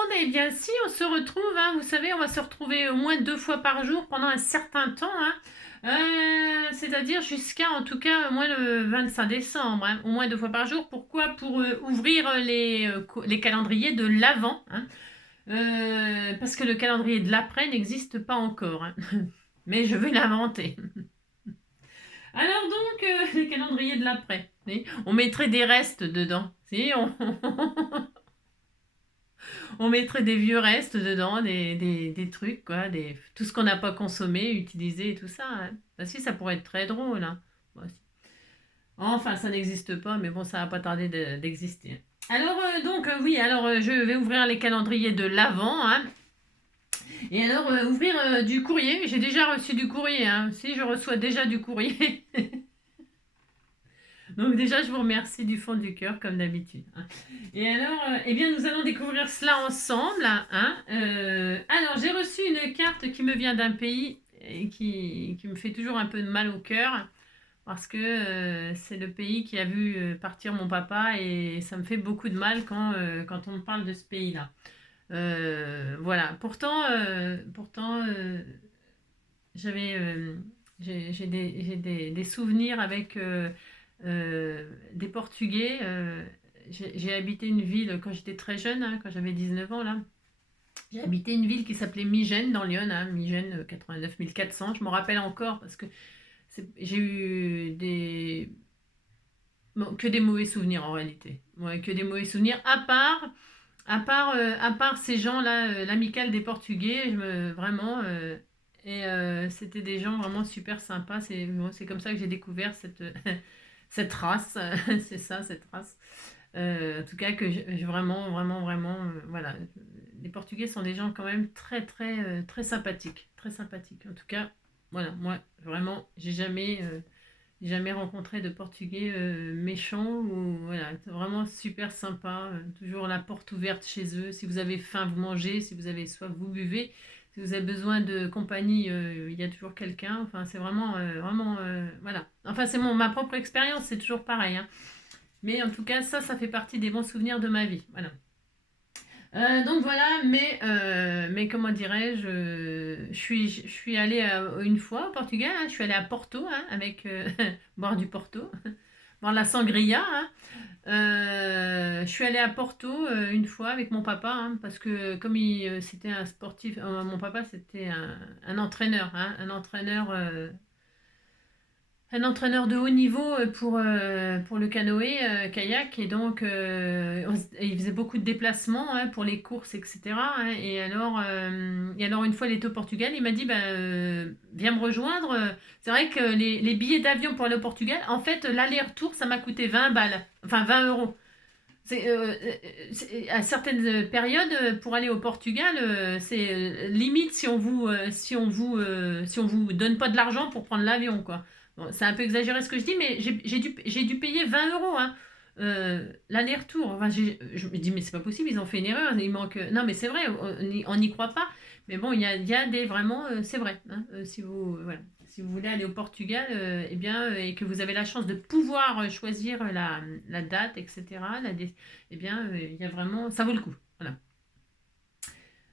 monde, eh bien si, on se retrouve, hein, vous savez, on va se retrouver au moins 2 fois par jour pendant un certain temps, hein. C'est-à-dire jusqu'à en tout cas au moins le 25 décembre, hein, au moins 2 fois par jour. Pourquoi? Pour ouvrir les calendriers de l'avant, hein. Parce que le calendrier de l'après n'existe pas encore, hein. Mais je vais l'inventer. Alors donc, les calendriers de l'après, on mettrait des restes dedans. Si, on mettrait des vieux restes dedans, des trucs, quoi, tout ce qu'on n'a pas consommé, utilisé et tout ça, hein. Bah si, ça pourrait être très drôle, hein. Bah, si. Enfin, ça n'existe pas, mais bon, ça va pas tarder d'exister. Alors, donc, oui, alors je vais ouvrir les calendriers de l'Avent, hein. Et alors, ouvrir du courrier. J'ai déjà reçu du courrier, hein. Si, je reçois déjà du courrier. Donc déjà, je vous remercie du fond du cœur, comme d'habitude, hein. Et alors, eh bien, nous allons découvrir cela ensemble, hein. Alors, j'ai reçu une carte qui me vient d'un pays et qui me fait toujours un peu de mal au cœur, parce que c'est le pays qui a vu partir mon papa, et ça me fait beaucoup de mal quand on me parle de ce pays-là. Voilà. Pourtant j'avais, j'ai des souvenirs avec des Portugais. J'ai habité une ville quand j'étais très jeune, hein, quand j'avais 19 ans là. J'ai habité une ville qui s'appelait Migène dans Lyon, hein, Migène 89 400. Je m'en rappelle encore parce que j'ai eu bon, que des mauvais souvenirs en réalité. Ouais, que des mauvais souvenirs. À part ces gens-là, l'amicale des Portugais, vraiment. Et c'était des gens vraiment super sympas. C'est comme ça que j'ai découvert cette race. C'est ça, cette race. En tout cas, que vraiment, vraiment, vraiment, voilà. Les Portugais sont des gens quand même très, très, très sympathiques. Très sympathiques. En tout cas, voilà, moi, vraiment, j'ai jamais rencontré de Portugais méchants, ou voilà, vraiment super sympa, toujours la porte ouverte chez eux. Si vous avez faim, vous mangez. Si vous avez soif, vous buvez. Si vous avez besoin de compagnie, il y a toujours quelqu'un. Enfin, c'est vraiment, vraiment, voilà. Enfin, c'est ma propre expérience, c'est toujours pareil, hein. Mais en tout cas, ça fait partie des bons souvenirs de ma vie. Voilà. Donc voilà, mais comment dirais-je, je suis allée une fois au Portugal, hein. Je suis allée à Porto, hein, avec boire du Porto, boire la sangria, hein. Je suis allée à Porto une fois avec mon papa, hein, parce que comme c'était un sportif, mon papa c'était un entraîneur, hein, un entraîneur de haut niveau pour le canoë, kayak, et donc il faisait beaucoup de déplacements, hein, pour les courses, etc., hein. Et alors une fois il était au Portugal, il m'a dit, ben, viens me rejoindre. C'est vrai que les billets d'avion pour aller au Portugal, en fait l'aller-retour ça m'a coûté 20 balles, enfin 20 euros. À certaines périodes, pour aller au Portugal, c'est limite si on vous donne pas de l'argent pour prendre l'avion, quoi. Bon, c'est un peu exagéré ce que je dis, mais j'ai dû payer 20 euros, hein, l'aller-retour. Enfin, je me dis, mais c'est pas possible, ils ont fait une erreur. Il manque. Non, mais c'est vrai, on n'y croit pas. Mais bon, il y a des vraiment, c'est vrai, hein, voilà, si vous voulez aller au Portugal, eh bien, et que vous avez la chance de pouvoir choisir la date, etc., eh bien, il y a vraiment, ça vaut le coup. Voilà.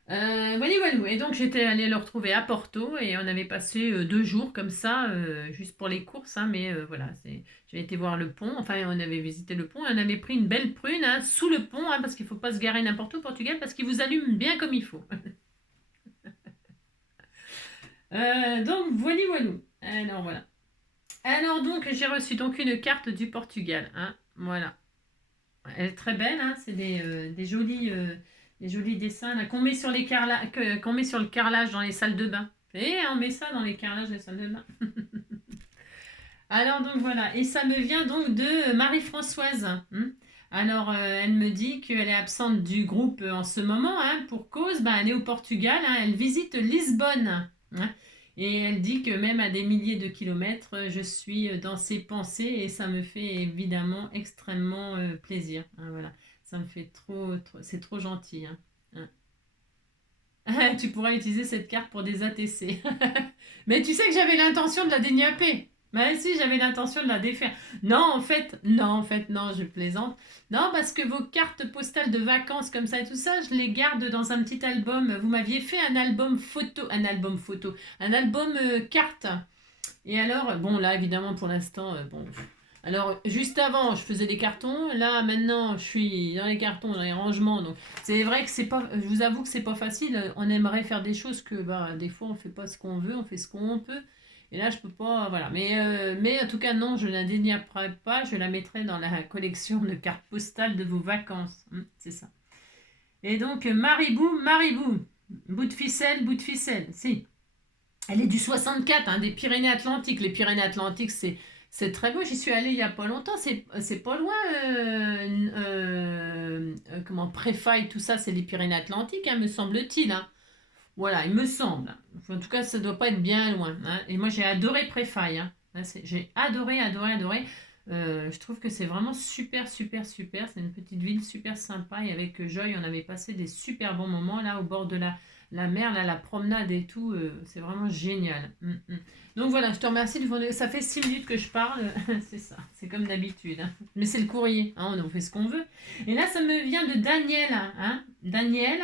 Voilà, voilà. Et donc, j'étais allée le retrouver à Porto, et on avait passé 2 jours comme ça, juste pour les courses, hein, mais voilà, j'ai été voir le pont. Enfin, on avait visité le pont et on avait pris une belle prune, hein, sous le pont, hein, parce qu'il ne faut pas se garer n'importe où au Portugal, parce qu'ils vous allument bien comme il faut. Donc, voilà, voilà. Alors, voilà. Alors, donc, j'ai reçu donc une carte du Portugal, hein. Voilà. Elle est très belle, hein. C'est des jolis dessins là, qu'on met sur le carrelage dans les salles de bain. Et on met ça dans les carrelages des salles de bain. Alors, donc voilà. Et ça me vient donc de Marie-Françoise, hein. Alors, elle me dit qu'elle est absente du groupe en ce moment, hein, pour cause, ben, elle est au Portugal, hein. Elle visite Lisbonne, hein. Et elle dit que même à des milliers de kilomètres, je suis dans ses pensées, et ça me fait évidemment extrêmement plaisir, hein, voilà. Ça me fait c'est trop gentil, hein. Hein. Tu pourras utiliser cette carte pour des ATC. Mais tu sais que j'avais l'intention de la déniaper. Bah si, j'avais l'intention de la défaire. Non, en fait, non, je plaisante. Non, parce que vos cartes postales de vacances comme ça et tout ça, je les garde dans un petit album. Vous m'aviez fait un album carte. Et alors, bon, là, évidemment, pour l'instant, bon. Alors, juste avant, je faisais des cartons. Là, maintenant, je suis dans les cartons, dans les rangements. Donc, c'est vrai que c'est pas. Je vous avoue que c'est pas facile. On aimerait faire des choses que, bah, des fois, on fait pas ce qu'on veut, on fait ce qu'on peut. Et là, je peux pas. Voilà. Mais en tout cas, non, je la dénierai pas. Je la mettrai dans la collection de cartes postales de vos vacances. C'est ça. Et donc, Maribou, Maribou. Bout de ficelle. Si. Elle est du 64, hein, des Pyrénées-Atlantiques. Les Pyrénées-Atlantiques, c'est très beau. J'y suis allée il n'y a pas longtemps. C'est pas loin. Comment Préfaille, tout ça, c'est les Pyrénées-Atlantiques, hein, me semble-t-il. Hein. Voilà, il me semble. En tout cas, ça ne doit pas être bien loin. Hein. Et moi, j'ai adoré Préfaille. Hein. J'ai adoré, adoré, adoré. Je trouve que c'est vraiment super, super, super. C'est une petite ville super sympa. Et avec Joy, on avait passé des super bons moments là au bord de la mer, là, la promenade et tout. C'est vraiment génial. Donc voilà, je te remercie. Ça fait 6 minutes que je parle. C'est ça, c'est comme d'habitude. Hein. Mais c'est le courrier. Hein, on fait ce qu'on veut. Et là, ça me vient de Daniel. Hein. Daniel,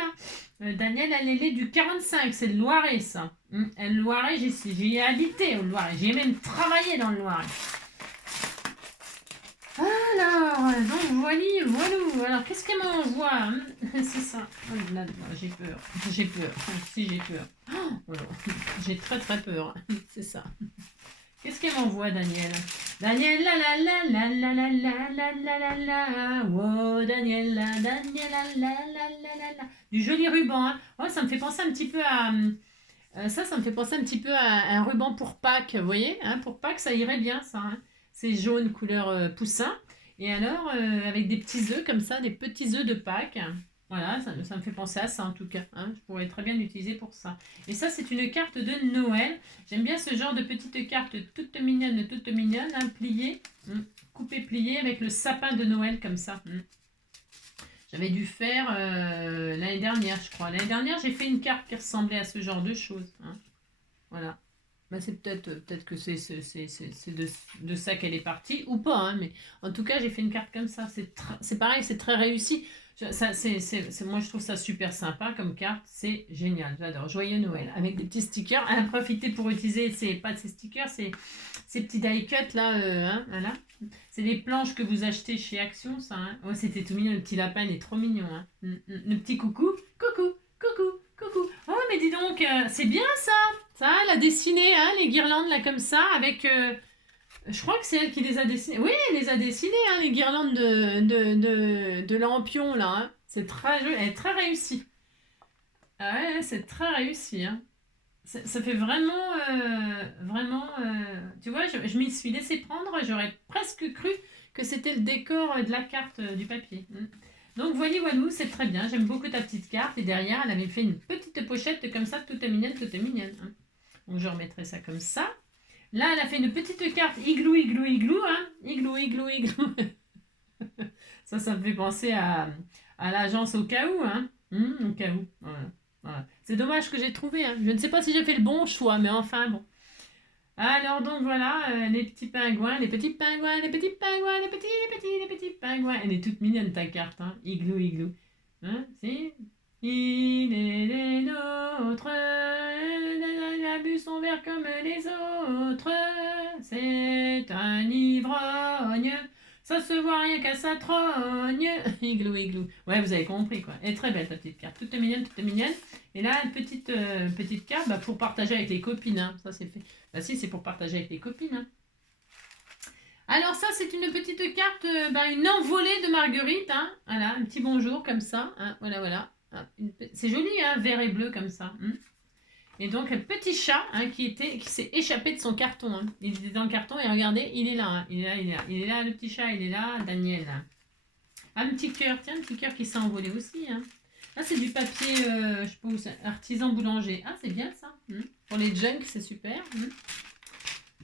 elle est du 45. C'est le Loiret, ça. Le Loiret, j'y ai habité au Loiret. J'y ai même travaillé dans le Loiret. Alors, donc voilà. Alors, qu'est-ce qu'elle m'envoie hein. C'est ça. Oh là là, j'ai peur. J'ai peur. Si, j'ai peur. Oh là, j'ai très très peur. C'est ça. Qu'est-ce qu'elle m'envoie, Daniel Daniel, la la la la la la la la la la. Oh, Daniel, Daniel, la la la la la. Du joli ruban. Hein. Oh, ça me fait penser un petit peu à. Ça me fait penser un petit peu à un ruban pour Pâques, vous voyez hein, pour Pâques, ça irait bien, ça. Hein. C'est jaune couleur poussin. Et alors, avec des petits œufs comme ça, des petits œufs de Pâques. Voilà, ça me fait penser à ça en tout cas. Hein. Je pourrais très bien l'utiliser pour ça. Et ça, c'est une carte de Noël. J'aime bien ce genre de petites cartes toutes mignonnes, hein, pliées, coupées, pliées, avec le sapin de Noël comme ça. J'avais dû faire l'année dernière, je crois. L'année dernière, j'ai fait une carte qui ressemblait à ce genre de choses. Hein. Voilà. Bah, c'est peut-être que c'est de ça qu'elle est partie, ou pas. Hein, mais en tout cas, j'ai fait une carte comme ça. C'est pareil, c'est très réussi. Moi, je trouve ça super sympa comme carte. C'est génial. J'adore. Joyeux Noël. Avec des petits stickers. À profiter pour utiliser, pas ces stickers, ces petits die cut là. Hein, voilà. C'est des planches que vous achetez chez Action, ça. Hein. Oh, c'était tout mignon. Le petit lapin, il est trop mignon. Hein. Le petit coucou. Coucou, coucou, coucou. Oh, mais dis donc, c'est bien ça. Ça, elle a dessiné hein, les guirlandes là comme ça avec. Je crois que c'est elle qui les a dessinées. Oui, elle les a dessinées, hein, les guirlandes de lampions là. Hein. Elle est très réussie. Ah ouais, c'est très réussi. Hein. Ça fait vraiment, tu vois, je m'y suis laissé prendre. J'aurais presque cru que c'était le décor de la carte du papier. Donc voilà, c'est très bien. J'aime beaucoup ta petite carte. Et derrière, elle avait fait une petite pochette comme ça, toute mignonne, toute mignonne. Hein. Donc je remettrai ça comme ça. Là, elle a fait une petite carte igloo, igloo, igloo. Hein. Igloo, igloo, igloo. Ça me fait penser à l'agence au cas où. Hein. Au cas où. Voilà. Voilà. C'est dommage que j'ai trouvé. Hein. Je ne sais pas si j'ai fait le bon choix, mais enfin bon. Alors donc voilà, les petits pingouins, les petits pingouins, les petits pingouins, les petits pingouins. Elle est toute mignonne ta carte, hein. Igloo, igloo. Hein, si il est des nôtres, il a bu son verre comme les autres. C'est un ivrogne, ça se voit rien qu'à sa trogne. Igloo, igloo. Ouais, vous avez compris quoi. Elle est très belle ta petite carte, toute mignonne, toute mignonne. Et là, une petite carte bah, pour partager avec les copines. Hein. Ça, c'est fait. Bah si, c'est pour partager avec les copines. Hein. Alors ça, c'est une petite carte, une envolée de Marguerite. Hein. Voilà, un petit bonjour comme ça. Hein. Voilà, voilà. C'est joli, hein, vert et bleu comme ça. Et donc, un petit chat hein, qui s'est échappé de son carton. Hein. Il était dans le carton et regardez, il est là. Hein. Il est là, il est là. Il est là, le petit chat, il est là, Daniel. Ah, un petit cœur. Tiens, un petit cœur qui s'est envolé aussi. Hein. Ah, c'est du papier, je sais pas où c'est, artisan boulanger. Ah, c'est bien ça. Pour les junks, c'est super.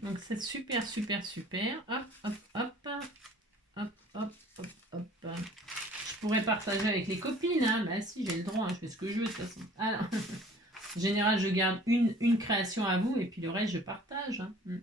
Donc, c'est super, super, super. Hop, hop, hop. Hop, hop, hop, hop. Je pourrais partager avec les copines. Hein. Bah si, j'ai le droit. Hein. Je fais ce que je veux de toute façon. Alors, en général, je garde une création à vous et puis le reste, je partage. Hein.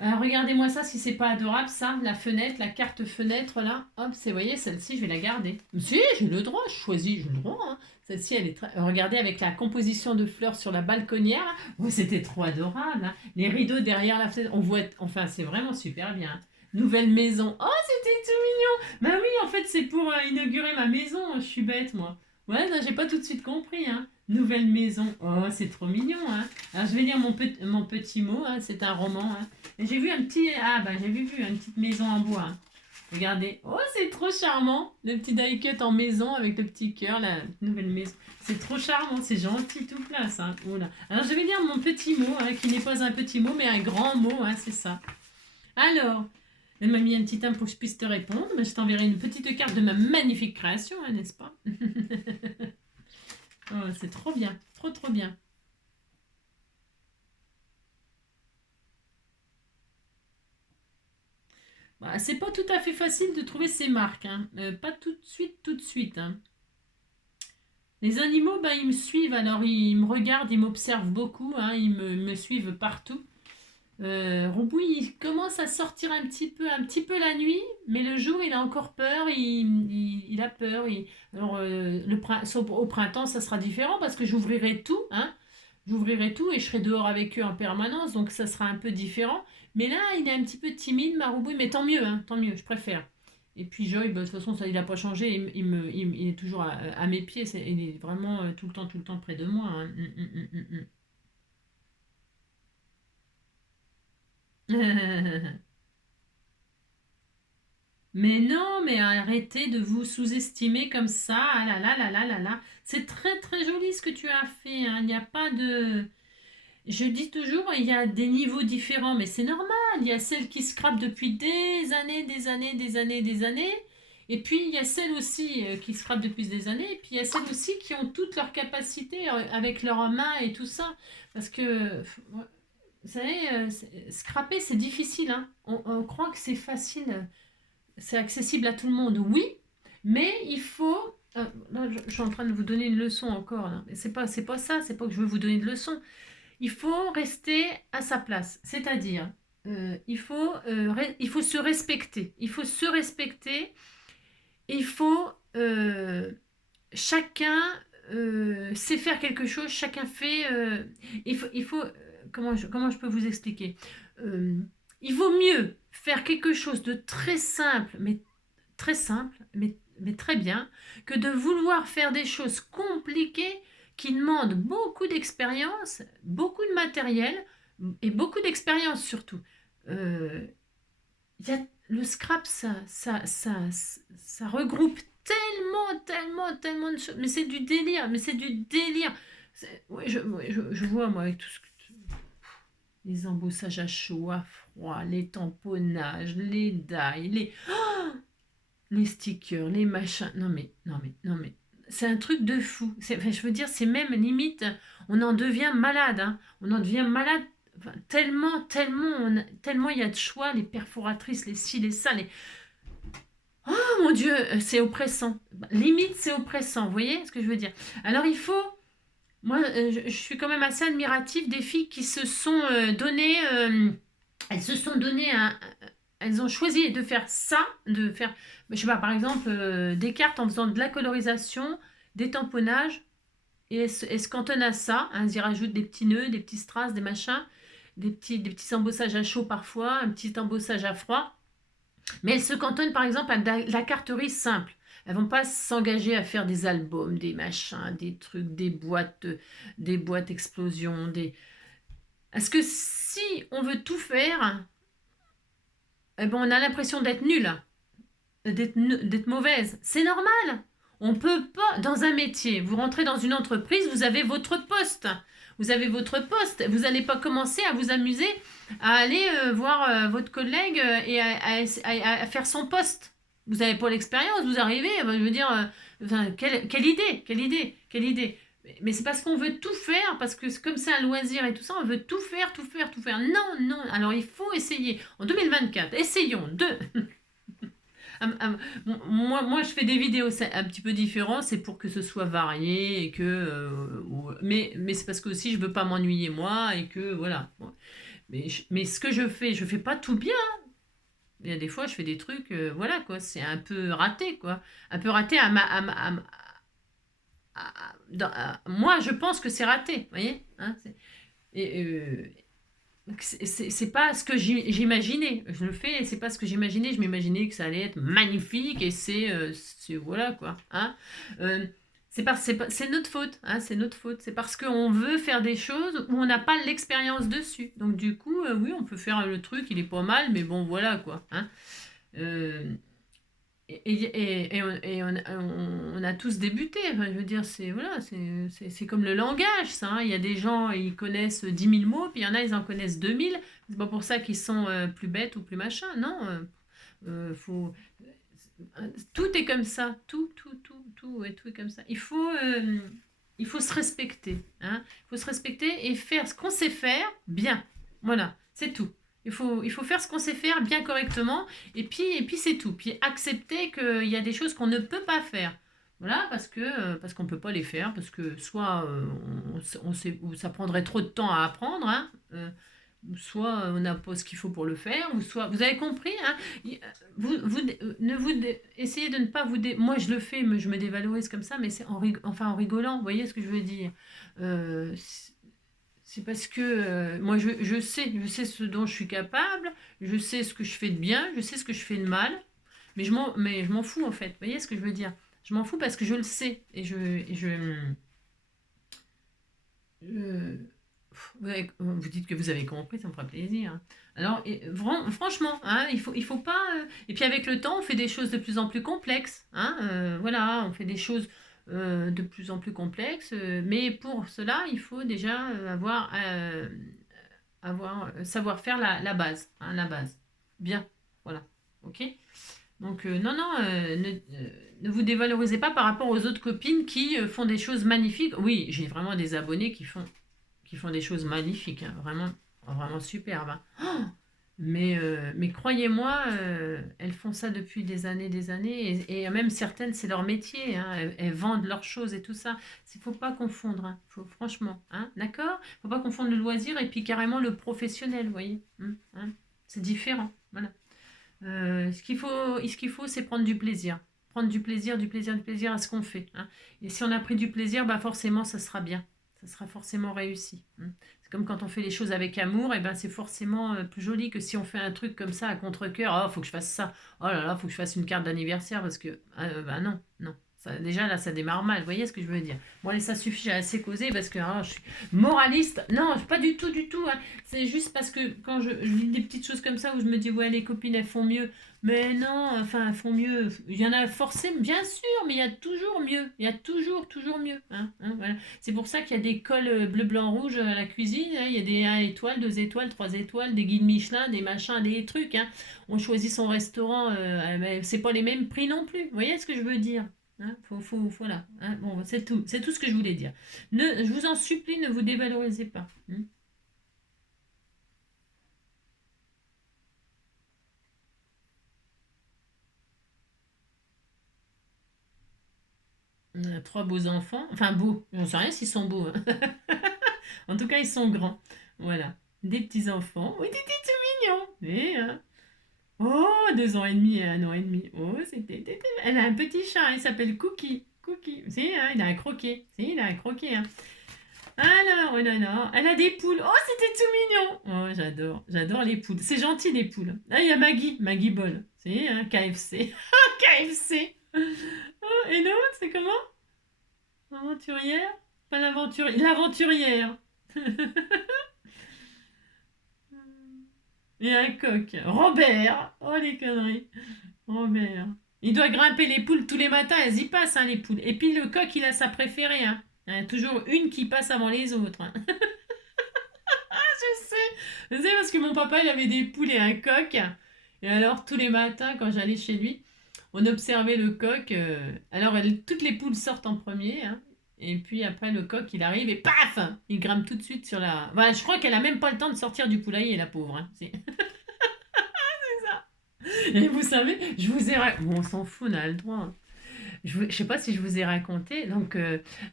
Regardez-moi ça, si c'est pas adorable, ça, la fenêtre, la carte fenêtre, là. Hop, vous voyez, celle-ci, je vais la garder. Si, j'ai le droit, je choisis, j'ai le droit, hein. Celle-ci, elle est très... Regardez, avec la composition de fleurs sur la balconnière, là. Oh, c'était trop adorable, hein. Les rideaux derrière la fenêtre, on voit... Enfin, c'est vraiment super bien. Nouvelle maison. Oh, c'était tout mignon. Bah oui, en fait, c'est pour inaugurer ma maison. Je suis bête, moi. Ouais, non, j'ai pas tout de suite compris, hein. Nouvelle maison. Oh, c'est trop mignon, hein. Alors, je vais lire mon petit mot, hein. C'est un roman, hein. J'ai vu un petit... Ah, bah, j'ai vu une petite maison en bois, hein. Regardez. Oh, c'est trop charmant. Le petit die cut en maison avec le petit cœur, la nouvelle maison. C'est trop charmant, c'est gentil tout place, hein. Oh là. Alors, je vais lire mon petit mot, hein, qui n'est pas un petit mot, mais un grand mot, hein, c'est ça. Alors, elle m'a mis un petit timbre pour que je puisse te répondre. Mais je t'enverrai une petite carte de ma magnifique création, hein, n'est-ce pas? Oh, c'est trop bien, trop trop bien. Bah, c'est pas tout à fait facile de trouver ces marques, hein. Pas tout de suite, hein. Les animaux, bah, ils me suivent, alors ils me regardent, ils m'observent beaucoup, hein, me suivent partout. Roubou, il commence à sortir un petit peu la nuit, mais le jour, il a encore peur, il a peur. Alors, au printemps, ça sera différent parce que j'ouvrirai tout, hein. J'ouvrirai tout et je serai dehors avec eux en permanence, donc ça sera un peu différent. Mais là, il est un petit peu timide, ma Roubouille, mais tant mieux, hein, tant mieux, je préfère. Et puis Joy, bah, de toute façon, ça, il n'a pas changé, il est toujours à mes pieds, il est vraiment tout le temps près de moi, hein. Mais non, mais arrêtez de vous sous-estimer comme ça. Ah là là là là là là. C'est très très joli ce que tu as fait, hein. Il n'y a pas de... Je dis toujours, il y a des niveaux différents, mais c'est normal. Il y a celles qui scrapent depuis des années, des années, des années, des années. Et puis il y a celles aussi qui scrapent depuis des années. Et puis il y a celles aussi qui ont toutes leurs capacités avec leurs mains et tout ça. Parce que, vous savez, scraper c'est difficile, hein. On croit que c'est facile, c'est accessible à tout le monde, oui, mais il faut. Là, je suis en train de vous donner une leçon encore. Là. Mais c'est pas ça, c'est pas que je veux vous donner de leçon. Il faut rester à sa place. C'est-à-dire, il faut se respecter. Il faut se respecter. Il faut. Chacun sait faire quelque chose. Chacun fait. Il faut comment je peux vous expliquer. Euh, il vaut mieux faire quelque chose de très simple, mais très bien, que de vouloir faire des choses compliquées qui demandent beaucoup d'expérience, beaucoup de matériel et beaucoup d'expérience surtout. Euh, y a, le scrap, ça regroupe tellement de choses. Mais c'est du délire, mais c'est du délire. Ouais, je vois, moi, avec tout ce que les embossages à chaud, à froid, les tamponnages, les dailles, les stickers, les machins. Non mais. C'est un truc de fou. Enfin, je veux dire, c'est même limite, on en devient malade, hein. On en devient malade. Enfin, tellement il y a de choix, les perforatrices, les ci, les ça, les... Oh mon Dieu, c'est oppressant. Limite, c'est oppressant, vous voyez ce que je veux dire? Alors il faut... Moi, je suis quand même assez admirative des filles qui se sont données... elles se sont données elles ont choisi de faire ça, de faire, je sais pas, par exemple, des cartes en faisant de la colorisation, des tamponnages, et elles se cantonnent à ça, hein. Elles y rajoutent des petits nœuds, des petits strass, des machins, des petits embossages à chaud parfois, un petit embossage à froid. Mais elles se cantonnent par exemple à de la carterie simple. Elles vont pas s'engager à faire des albums, des machins, des trucs, des boîtes explosions, des... Est-ce que si on veut tout faire, eh ben on a l'impression d'être nul, d'être mauvaise. C'est normal. On peut pas, dans un métier, vous rentrez dans une entreprise, vous avez votre poste. Vous avez votre poste. Vous n'allez pas commencer à vous amuser à aller voir votre collègue et à faire son poste. Vous n'avez pas l'expérience, vous arrivez, je veux dire, enfin, quelle idée. Mais c'est parce qu'on veut tout faire, parce que comme c'est un loisir et tout ça, on veut tout faire, tout faire, tout faire. Non, non. Alors il faut essayer. En 2024, essayons de moi, je fais des vidéos un petit peu différentes, c'est pour que ce soit varié et que, mais c'est parce que aussi je veux pas m'ennuyer moi et que voilà. Bon. Mais ce que je fais pas tout bien. Il y a des fois, je fais des trucs, voilà quoi, c'est un peu raté quoi. Un peu raté moi, je pense que c'est raté, vous voyez, hein, et, c'est pas ce que j'imaginais. Je le fais et c'est pas ce que j'imaginais. Je m'imaginais que ça allait être magnifique et voilà quoi. Hein. Euh, c'est notre faute. Hein, c'est notre faute. C'est parce qu'on veut faire des choses où on n'a pas l'expérience dessus. Donc du coup, oui, on peut faire le truc, il est pas mal, mais bon, voilà quoi. Hein. Euh, on a tous débuté. Enfin, je veux dire, c'est voilà, c'est comme le langage, ça. Hein. Il y a des gens, ils connaissent 10 000 mots, puis il y en a, ils en connaissent 2 000. C'est pas pour ça qu'ils sont plus bêtes ou plus machin. Non, faut, tout est comme ça. Tout est comme ça. Il faut se respecter. Hein. Il faut se respecter et faire ce qu'on sait faire bien. Voilà, c'est tout. Il faut faire ce qu'on sait faire bien correctement et puis c'est tout. Puis accepter qu'il y a des choses qu'on ne peut pas faire. Voilà, parce qu'on ne peut pas les faire, parce que soit on sait, ou ça prendrait trop de temps à apprendre, hein, soit on n'a pas ce qu'il faut pour le faire, ou soit vous avez compris, hein, essayez de ne pas moi je le fais, mais je me dévalorise comme ça, mais c'est en rigolant, vous voyez ce que je veux dire. Euh, c'est parce que moi je sais ce dont je suis capable, je sais ce que je fais de bien, je sais ce que je fais de mal, mais je m'en fous en fait. Vous voyez ce que je veux dire? Je m'en fous parce que je le sais je- vous dites que vous avez compris, ça me fera plaisir. Hein. Alors, franchement, hein, il faut pas. Et puis avec le temps, on fait des choses de plus en plus complexes. Hein, voilà, on fait des choses de plus en plus complexes. Mais pour cela, il faut déjà savoir faire la base, hein, la base. Bien, voilà. Ok. Donc non, non, ne vous dévalorisez pas par rapport aux autres copines qui font des choses magnifiques. Oui, j'ai vraiment des abonnés qui font des choses magnifiques, hein, vraiment, vraiment superbes. Hein. Oh, mais croyez-moi, elles font ça depuis des années, et même certaines, c'est leur métier. Hein, elles vendent leurs choses et tout ça. Il ne faut pas confondre, hein, franchement, hein, d'accord? Il ne faut pas confondre le loisir et puis carrément le professionnel, vous voyez? Hein, c'est différent, voilà. Ce qu'il faut, c'est prendre du plaisir. Prendre du plaisir à ce qu'on fait. Hein. Et si on a pris du plaisir, bah forcément, ça sera bien. Ça sera forcément réussi. Hein. C'est comme quand on fait les choses avec amour, et ben c'est forcément plus joli que si on fait un truc comme ça à contre-cœur. Oh, faut que je fasse ça. Oh là là, faut que je fasse une carte d'anniversaire parce que. Bah non, non. Ça, déjà là, ça démarre mal. Vous voyez ce que je veux dire? Bon, allez, ça suffit, j'ai assez causé parce que je suis moraliste. Non, pas du tout, du tout. Hein. C'est juste parce que quand je lis des petites choses comme ça où je me dis, ouais, les copines, elles font mieux. Mais non, enfin, elles font mieux. Il y en a forcément, bien sûr, mais il y a toujours mieux. Il y a toujours mieux. Hein, voilà. C'est pour ça qu'il y a des cols bleu, blanc, rouge à la cuisine. Hein. Il y a des 1 étoile, 2 étoiles, 3 étoiles, des guides Michelin, des machins, des trucs. Hein. On choisit son restaurant, mais c'est pas les mêmes prix non plus. Vous voyez ce que je veux dire? Hein, voilà. Hein. Bon, c'est tout. C'est tout ce que je voulais dire. Je vous en supplie, ne vous dévalorisez pas. Hein. 3 beaux enfants. Enfin, beaux. Je ne sais rien s'ils sont beaux. Hein. En tout cas, ils sont grands. Voilà. Des petits-enfants. Oui, t'étais tout mignon. Oh, 2 ans et demi et 1 an et demi. Oh, Elle a un petit chat. Il s'appelle Cookie. Cookie. Si, hein, il a un croquet. Si, il a un croquet. Hein. Alors, oh là là. Elle a des poules. Oh, c'était tout mignon. Oh, j'adore. J'adore les poules. C'est gentil, les poules. Ah, il y a Maggie. Maggie Ball. Si, hein, KFC. KFC. Oh, et l'autre, c'est comment? L'aventurière? Pas l'aventurière. L'aventurière. Et un coq. Robert. Oh les conneries. Robert. Il doit grimper les poules tous les matins. Elles y passent, hein, les poules. Et puis le coq, il a sa préférée. Hein. Il y en a toujours une qui passe avant les autres. Hein. Je sais. Je sais parce que mon papa, il avait des poules et un coq. Et alors, tous les matins, quand j'allais chez lui, on observait le coq. Alors, toutes les poules sortent en premier. Hein. Et puis après, le coq, il arrive et paf! Il grimpe tout de suite sur la. Voilà, je crois qu'elle a même pas le temps de sortir du poulailler, la pauvre. Hein. C'est ça. Et vous savez, je vous ai. Bon, on s'en fout, on a le droit. Hein. je sais pas si je vous ai raconté, donc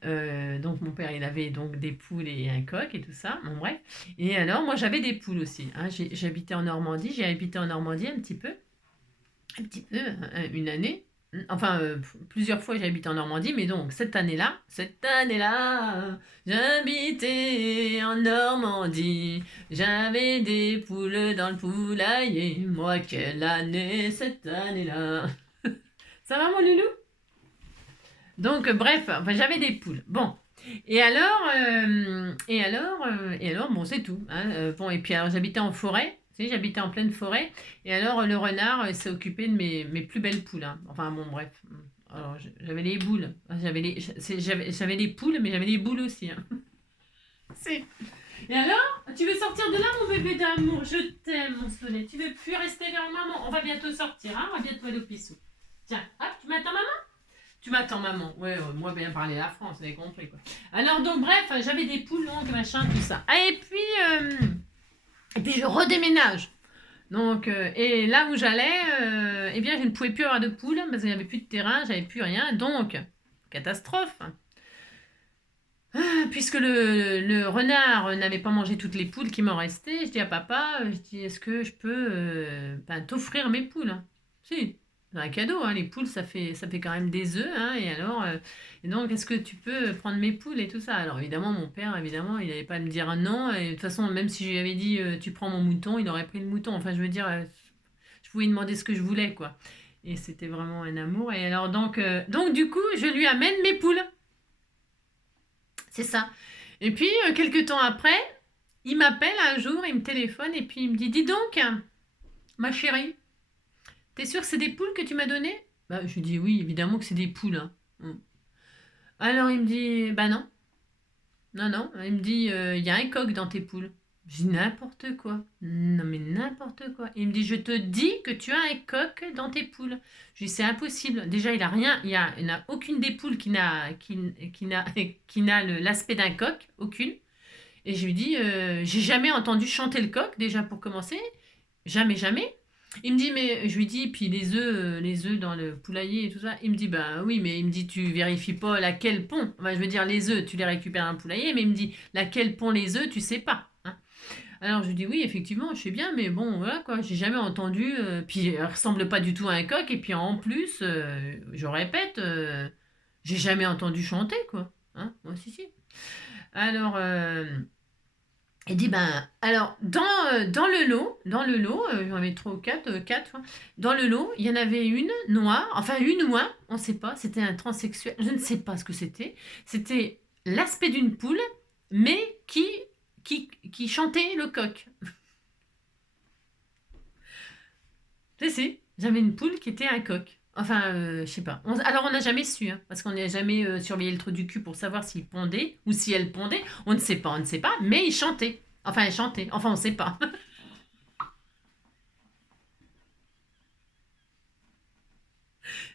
mon père, il avait donc des poules et un coq et tout ça, bon bref. Et alors, moi, j'avais des poules aussi, hein. J'habitais en Normandie, j'ai habité en Normandie un petit peu, une année. Enfin, plusieurs fois j'ai habité en Normandie, mais donc cette année-là, j'habitais en Normandie. J'avais des poules dans le poulailler. Moi, quelle année, cette année-là. Ça va, mon loulou? Donc, bref, enfin, j'avais des poules. Bon. Et alors, bon, c'est tout, hein. Bon, et puis alors, j'habitais en forêt. Tu sais, j'habitais en pleine forêt. Et alors, le renard s'est occupé de mes plus belles poules, hein. Enfin, bon, bref. Alors, j'avais les boules. J'avais les poules, mais j'avais les boules aussi, hein. C'est- Et alors, tu veux sortir de là, mon bébé d'amour? Je t'aime, mon soleil. Tu veux plus rester vers maman? On va bientôt sortir, hein? On va bientôt aller au pissou. Tiens, hop, tu m'attends, maman? Tu m'attends, maman. Ouais, moi, bien parler la France, vous avez compris, quoi. Alors, donc, bref, j'avais des poules longues, machin, tout ça. Ah, et puis je redéménage. Donc, et là où j'allais, eh bien, je ne pouvais plus avoir de poules parce qu'il n'y avait plus de terrain, j'avais plus rien. Donc, catastrophe. Puisque le renard n'avait pas mangé toutes les poules qui m'en restaient, je dis à papa, je dis, est-ce que je peux t'offrir mes poules, hein? Si, c'est un cadeau, hein, les poules, ça fait quand même des œufs, hein, et donc, est-ce que tu peux prendre mes poules et tout ça? Alors, évidemment, mon père, évidemment, il n'allait pas me dire non, et de toute façon, même si je lui avais dit, tu prends mon mouton, il aurait pris le mouton. Enfin, je veux dire, je pouvais lui demander ce que je voulais, quoi. Et c'était vraiment un amour. Et alors, donc du coup, je lui amène mes poules. C'est ça. Et puis, quelques temps après, il m'appelle un jour, il me téléphone et puis il me dit, dis donc, ma chérie, t'es sûre que c'est des poules que tu m'as données? Bah, je lui dis, oui, évidemment que c'est des poules, hein. Alors il me dit, bah non, non, non. Il me dit, il y a un coq dans tes poules. Je dis, n'importe quoi. Non, mais n'importe quoi. Il me dit, je te dis que tu as un coq dans tes poules. Je lui dis, c'est impossible. Déjà, il a rien, il n'y a aucune des poules qui n'a l'aspect d'un coq, aucune. Et je lui dis, j'ai jamais entendu chanter le coq, déjà pour commencer. Jamais, jamais. Il me dit, mais je lui dis, puis les œufs dans le poulailler et tout ça. Il me dit, bah oui, mais il me dit, tu vérifies pas laquelle pond. Enfin, je veux dire, les œufs, tu les récupères dans le poulailler, mais il me dit, laquelle pond les œufs, tu sais pas, hein. Alors je lui dis, oui, effectivement, je sais bien, mais bon, voilà quoi, j'ai jamais entendu. Puis elle ressemble pas du tout à un coq, et puis en plus, je répète, j'ai jamais entendu chanter, quoi. Hein, moi, si, si. Alors, il dit ben alors dans le lot, j'en avais trois ou quatre, quatre, hein. Dans le lot, il y en avait une noire, enfin une ou un, on ne sait pas, c'était un transsexuel, je ne sais pas ce que c'était. C'était l'aspect d'une poule, mais qui chantait le coq. Si, j'avais une poule qui était un coq. Enfin, je sais pas. Alors on n'a jamais su, hein, parce qu'on n'a jamais surveillé le trou du cul pour savoir s'il pondait ou si elle pondait. On ne sait pas, mais il chantait. Enfin, elle chantait. Enfin, on ne sait pas.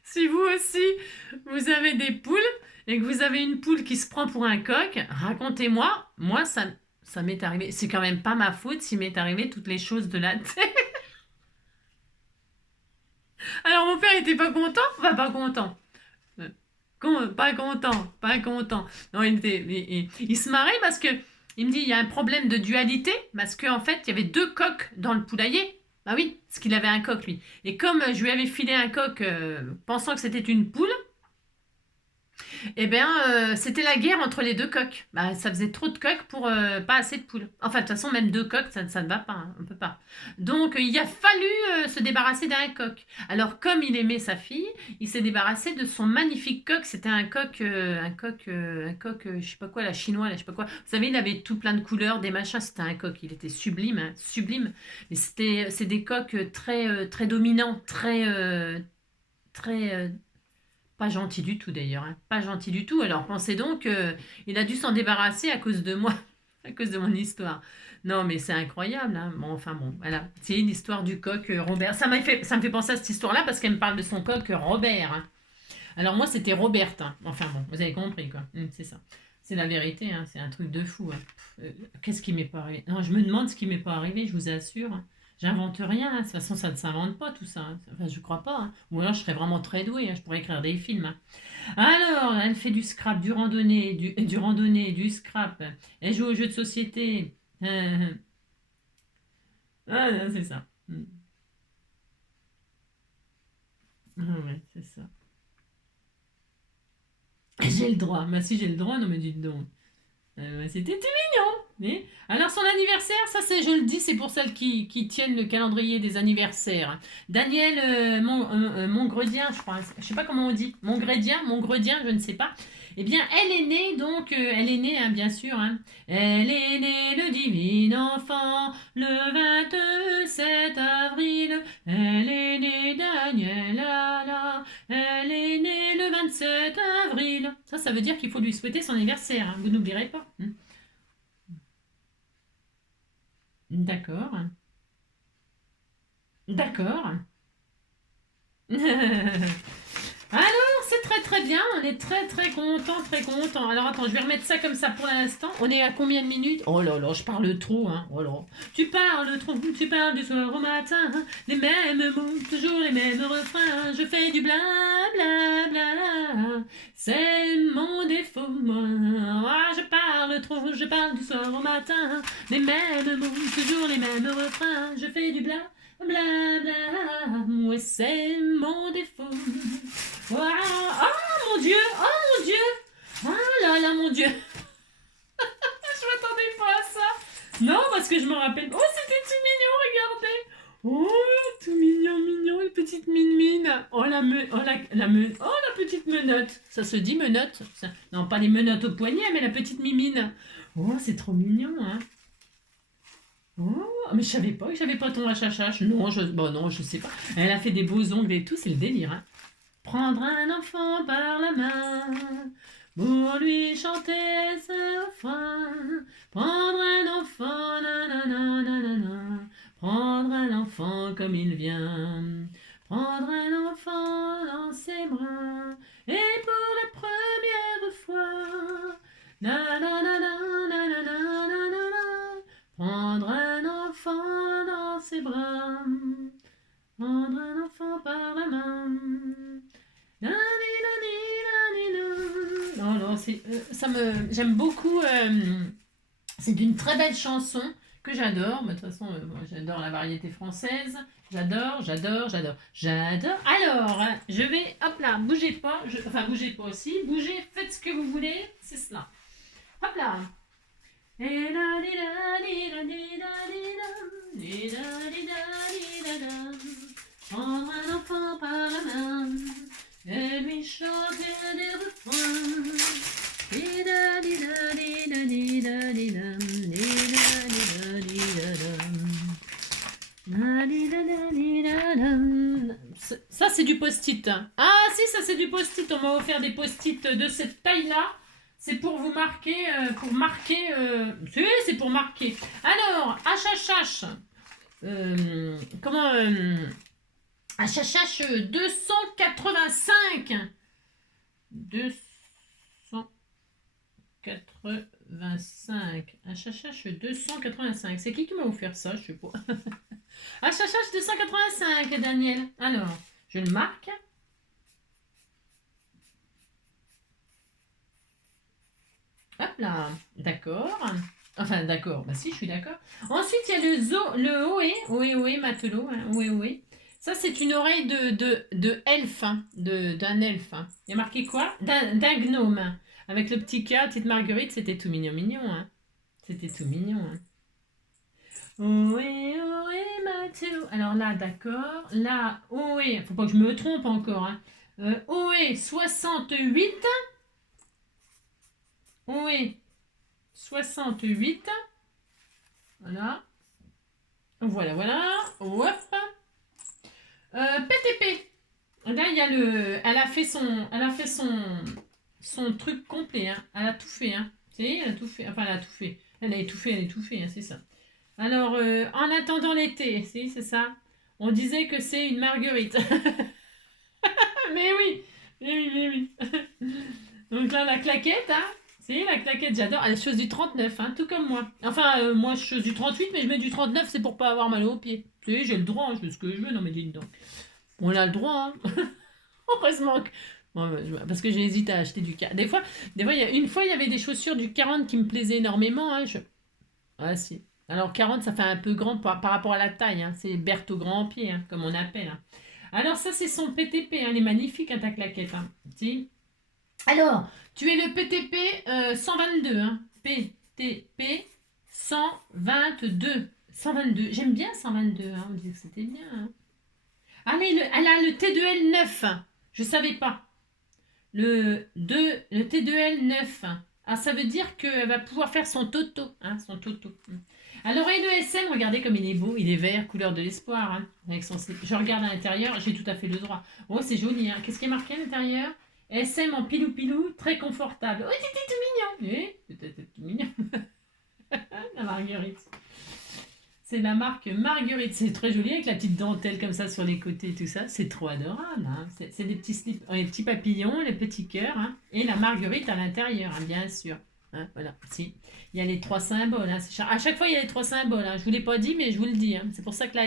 Si vous aussi, vous avez des poules et que vous avez une poule qui se prend pour un coq, racontez-moi. Moi, ça m'est arrivé. C'est quand même pas ma faute s'il m'est arrivé toutes les choses de la terre. Alors mon père était pas content? Enfin, pas content. Pas content, pas content. Non, il se marrait parce que il me dit il y a un problème de dualité parce qu'en fait il y avait deux coqs dans le poulailler. Bah oui, parce qu'il avait un coq lui. Et comme je lui avais filé un coq pensant que c'était une poule, eh bien, c'était la guerre entre les deux coqs. Bah, ça faisait trop de coqs pour pas assez de poules. Enfin, de toute façon, même deux coqs, ça ne va pas, hein, on ne peut pas. Donc, il a fallu se débarrasser d'un coq. Alors, comme il aimait sa fille, il s'est débarrassé de son magnifique coq. C'était un coq, je sais pas quoi, la chinois, là, je sais pas quoi. Vous savez, il avait tout plein de couleurs, des machins. C'était un coq. Il était sublime, hein, sublime. Mais c'est des coqs très, très dominants, très pas gentil du tout d'ailleurs, hein. Pas gentil du tout. Alors pensez donc, il a dû s'en débarrasser à cause de moi, à cause de mon histoire. Non mais c'est incroyable, hein. Bon, enfin bon, voilà. C'est l'histoire du coq Robert. Ça me fait penser à cette histoire-là parce qu'elle me parle de son coq Robert, hein. Alors moi c'était Robert, hein. Enfin bon, vous avez compris quoi. C'est ça. C'est la vérité, hein. C'est un truc de fou, hein. Qu'est-ce qui m'est pas arrivé? Non, je me demande ce qui m'est pas arrivé, je vous assure, hein. J'invente rien, hein. De toute façon, ça ne s'invente pas tout ça, hein. Enfin, je crois pas, hein. Ou alors, je serais vraiment très douée, hein. Je pourrais écrire des films, hein. Alors, elle fait du scrap, du randonnée, du scrap. Elle joue aux jeux de société. Ah, non, c'est ça. Ah, ouais, c'est ça. J'ai le droit. Bah si j'ai le droit, non mais dites donc. Ouais, c'était tout mignon. Alors son anniversaire, ça c'est, je le dis, c'est pour celles qui tiennent le calendrier des anniversaires. Daniel Mongredien, je crois, je sais pas comment on dit, Mongredien, je ne sais pas. Eh bien, elle est née, donc, elle est née, hein, bien sûr, hein. Elle est née le divin enfant, le 27 avril. Elle est née Daniela, elle est née le 27 avril. Ça veut dire qu'il faut lui souhaiter son anniversaire, hein. Vous n'oublierez pas, hein. D'accord. D'accord. Alors, c'est très très bien, on est très très content, très content. Alors attends, je vais remettre ça comme ça pour l'instant. On est à combien de minutes? Oh là là, je parle trop, hein. Oh là. Tu parles trop, tu parles du soir au matin. Les mêmes mots, toujours les mêmes refrains. Je fais du bla bla bla. C'est mon défaut, moi. Ah, je parle trop, je parle du soir au matin. Les mêmes mots, toujours les mêmes refrains. Je fais du bla bla bla. Ouais, c'est mon défaut. Waouh. Oh mon Dieu! Oh mon Dieu! Ah là là, mon Dieu! Je m'attendais pas à ça! Non, parce que je me rappelle. Oh, c'était tout mignon, regardez! Oh, tout mignon, mignon, une petite mine. Oh, oh, la petite menotte. Ça se dit menotte? Non, pas les menottes au poignet, mais la petite mimine. Oh, c'est trop mignon, hein? Oh, mais je savais pas que j'avais pas ton HHH. Non, bon, non, je sais pas. Elle a fait des beaux ongles et tout, c'est le délire, hein. Prendre un enfant par la main pour lui chanter ses refrains. Prendre un enfant, nanana, nanana. Prendre un enfant comme il vient. Prendre un enfant dans ses bras. Et pour la première fois, nanana, nanana, nanana. Prendre un enfant dans ses bras. Prendre un enfant par la main. Non, non, j'aime beaucoup. C'est une très belle chanson que j'adore. Mais de toute façon, moi, j'adore la variété française. J'adore, j'adore, j'adore, j'adore. Alors, je vais, hop là, bougez pas. Enfin, bougez pas aussi. Bougez, faites ce que vous voulez. C'est cela. Hop là. Et la di da di da di da di da di da di da da. Prendre un enfant par la main et lui chanter des refrains. Di da di da di da di da di da di da di da da. Ça c'est du post-it. Ah si, ça c'est du post-it. On m'a offert des post-it de cette taille-là. C'est pour vous marquer, pour marquer. C'est pour marquer. Alors, HHH. Comment HHH 285. 285. HHH 285. C'est qui m'a offert ça? Je sais pas. HHH 285, Daniel. Alors, je le marque. Hop là. D'accord. Enfin, d'accord. Bah si, je suis d'accord. Ensuite, il y a le Ohé matelot. Hein, Ohé. Ça, c'est une oreille de elfe, hein, d'un elfe, hein. Il y a marqué quoi? D'un gnome, hein. Avec le petit cœur, petite marguerite, c'était tout mignon, mignon, hein. C'était tout mignon, hein. Ohé, ohé, matelot. Alors là, d'accord. Là, ohé, faut pas que je me trompe encore, hein. Ohé, 68. Ohé, 68. Voilà. Voilà. Hop. PTP. Là, il y a son truc complet, hein. Elle a tout fait, hein. Vous savez, elle a tout fait. Enfin, elle a tout fait. Elle a étouffé, hein, c'est ça. Alors, en attendant l'été, c'est ça. On disait que c'est une marguerite. Mais oui, oui. Donc là, la claquette, hein. C'est la claquette, j'adore. Elle est chose du 39, hein, tout comme moi. Enfin, moi, je suis du 38, mais je mets du 39, c'est pour pas avoir mal aux pieds. Si, j'ai le droit, hein, je fais ce que je veux. Non, mais dites donc. On a le droit, hein. Heureusement que... Bon, parce que j'hésite à acheter du 40. Une fois, il y avait des chaussures du 40 qui me plaisaient énormément. Hein, ah, si. Alors, 40, ça fait un peu grand par rapport à la taille. Hein. C'est Berthe au grand pied, hein, comme on appelle. Hein. Alors, ça, c'est son PTP. Hein. Elle est magnifique, hein, ta claquette. Hein. Si. Alors, tu es le PTP 122. Hein. PTP 122. 122. J'aime bien 122. Hein. On disait que c'était bien. Hein. Ah, mais elle a le T2L 9. Je savais pas. Le T2L 9. Ah, ça veut dire qu'elle va pouvoir faire son toto. Hein, son toto. Alors, et le SM, regardez comme il est beau. Il est vert, couleur de l'espoir. Hein, avec son slip. Je regarde à l'intérieur, j'ai tout à fait le droit. Oh, c'est joli. Hein. Qu'est-ce qui est marqué à l'intérieur? SM en pilou-pilou, très confortable. Oh, c'était tout mignon. C'était tout mignon. La Marguerite. C'est la marque Marguerite. C'est très joli avec la petite dentelle comme ça sur les côtés et tout ça. C'est trop adorable. Hein. C'est des petits slips, les petits papillons, les petits cœurs. Hein. Et la Marguerite à l'intérieur, hein, bien sûr. Hein, voilà. Si. Il y a les 3 symboles. Hein. À chaque fois, il y a les 3 symboles. Hein. Je ne vous l'ai pas dit, mais je vous le dis. Hein. C'est pour ça que là,